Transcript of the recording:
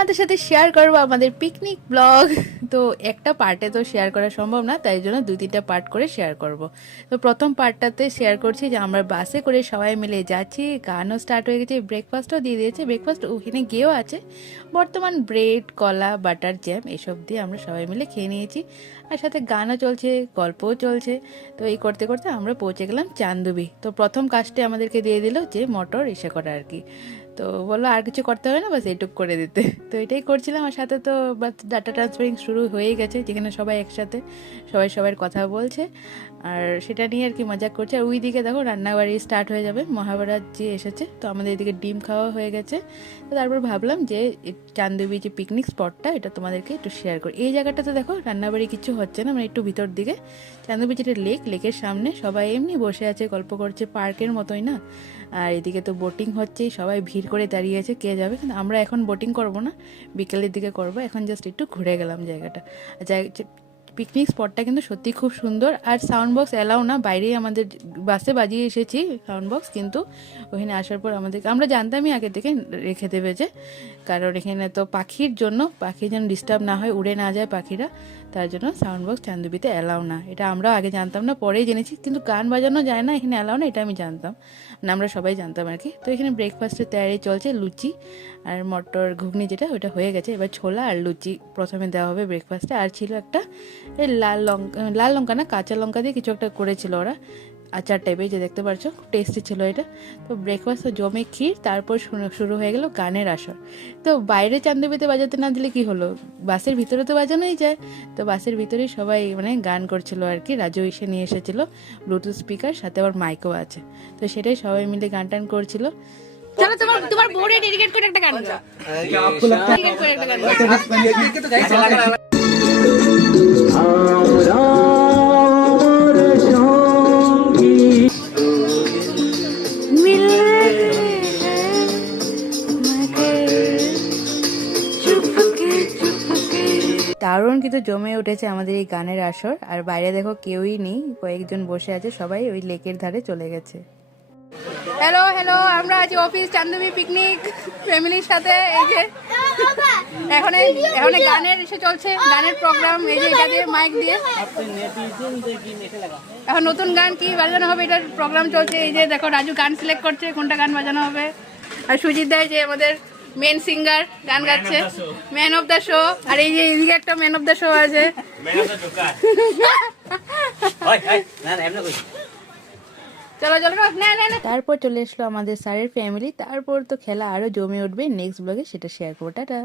আমাদের সাথে শেয়ার করবো আমাদের পিকনিক ব্লগ। তো একটা পার্টে তো শেয়ার করা সম্ভব না, তাই জন্য 2-3টা পার্ট করে শেয়ার করব। তো প্রথম পার্টটাতে শেয়ার করছি যে আমরা বাসে করে সবাই মিলে যাচ্ছি, গানও স্টার্ট হয়ে গেছে, ব্রেকফাস্টও দিয়ে দিয়েছে। ব্রেকফাস্ট ওখানে গিয়েও আছে, বর্তমান ব্রেড, কলা, বাটার, জ্যাম এসব দিয়ে আমরা সবাই মিলে খেয়ে নিয়েছি। আর সাথে গানও চলছে, গল্পও চলছে। তো এই করতে করতে আমরা পৌঁছে গেলাম চান্দুবি। তো প্রথম কাজটি আমাদেরকে দিয়ে দিল যে মোটর ইসে করা আর কি। তো বললো আর কিছু করতে হবে না, বাস এইটুক করে দিতে। তো এটাই করছিলাম। আর সাথে তো ডাটা ট্রান্সফারিং শুরু হয়েই গেছে, যেখানে সবাই একসাথে সবাই সবার কথা বলছে আর সেটা নিয়ে আর কি মজা করছে। আর ওই দিকে দেখো রান্নাবাড়ি স্টার্ট হয়ে যাবে, মহাভারত যে এসেছে। তো আমাদের এদিকে ডিম খাওয়া হয়ে গেছে। তো তারপর ভাবলাম যে চান্দুবি যে পিকনিক স্পটটা, এটা তোমাদেরকে একটু শেয়ার করি। এই জায়গাটাতে দেখো রান্নাবাড়ি কিছু হচ্ছে না, মানে একটু ভিতর দিকে। চান্দুবি যেটা লেকের সামনে সবাই এমনি বসে আছে, গল্প করছে, পার্কের মতোই না। আর এদিকে তো বোটিং হচ্ছে, সবাই ভিড় করে দাঁড়িয়ে আছে কে যাবে। কিন্তু আমরা এখন বোটিং করব না, বিকেলের দিকে করব। এখন জাস্ট একটু ঘুরে গেলাম জায়গাটা। পিকনিক স্পটটা কিন্তু সত্যি খুব সুন্দর। আর সাউন্ড বক্স অ্যালাউ না, বাইরেই আমাদের বাসে বাজিয়ে এসেছি সাউন্ড বক্স। কিন্তু ওখানে আসার পর আমরা জানতামই আগে থেকে রেখে দেবে যে, কারণ এখানে তো পাখির জন্য, পাখি যেন ডিস্টার্ব না হয়, উড়ে না যায় পাখিরা, তার জন্য সাউন্ড বক্স চান্দুবিতে অ্যালাউ না। এটা আমরাও আগে জানতাম না, পরেই জেনেছি। কিন্তু গান বাজানো যায় না এখানে, অ্যালাউ না, এটা আমি জানতাম না, আমরা সবাই জানতাম আর কি। তো এখানে ব্রেকফাস্টের তৈরি চলছে, লুচি আর মটর ঘুগনি, যেটা ওটা হয়ে গেছে। এবার ছোলা আর লুচি প্রথমে দেওয়া হবে ব্রেকফাস্টে। আর ছিল একটা লাল লঙ্কা না, কাঁচা লঙ্কা দিয়ে কিছু একটা করেছিল ওরা, আচার টাইপের, যে দেখতে পাচ্ছ, খুব টেস্টি ছিল এটা। তো ব্রেকফাস্ট তো জমে ক্ষীর, তারপর শুরু হয়ে গেল গানের আসর। তো বাইরে চান্দুবিতে বাজাতে না দিলে কি হলো, বাসের ভিতরে তো বাজানোই যায়। তো বাসের ভিতরেই সবাই মানে গান করছিল আর কি। রাজু এসে নিয়ে এসেছিল ব্লুটুথ স্পিকার, সাথে আবার মাইকও আছে। তো সেটাই সবাই মিলে গান টান করছিল। চলো তোমার বোর্ডে ডেডিকেট করে একটা গান গাও। ডেডিকেট করে একটা গান গাও। দারুণ কিন্তু জমে উঠেছে আমাদের এই গানের আসর। আর বাইরে দেখো কেউই নেই, কয়েকজন বসে আছে, সবাই ওই লেকের ধারে চলে গেছে। হ্যালো হ্যালো, আমরা আছি অফিস চান্দুবি পিকনিক ফ্যামিলির সাথে। এই যে এখন গানের এসে চলছে, গানের প্রোগ্রাম। এই যে এটা দিয়ে মাইক দিয়ে এখন নতুন গান কি বাজানো হবে, এটার প্রোগ্রাম চলছে। এই যে দেখো রাজু গান সিলেক্ট করছে কোনটা গান বাজানো হবে। আর সুজিত দাই যে আমাদের মেন সিঙ্গার, গান গাচ্ছে, ম্যান অফ দ্য শো। আর এই যে এদিকে একটা ম্যান অফ দ্য শো আছে। চলো চলো, তারপর চলে এসলো আমাদের স্যারের ফ্যামিলি। তারপর তো খেলা আরো জমে উঠবে, নেক্সট ব্লগে সেটা শেয়ার করবো। টাটা।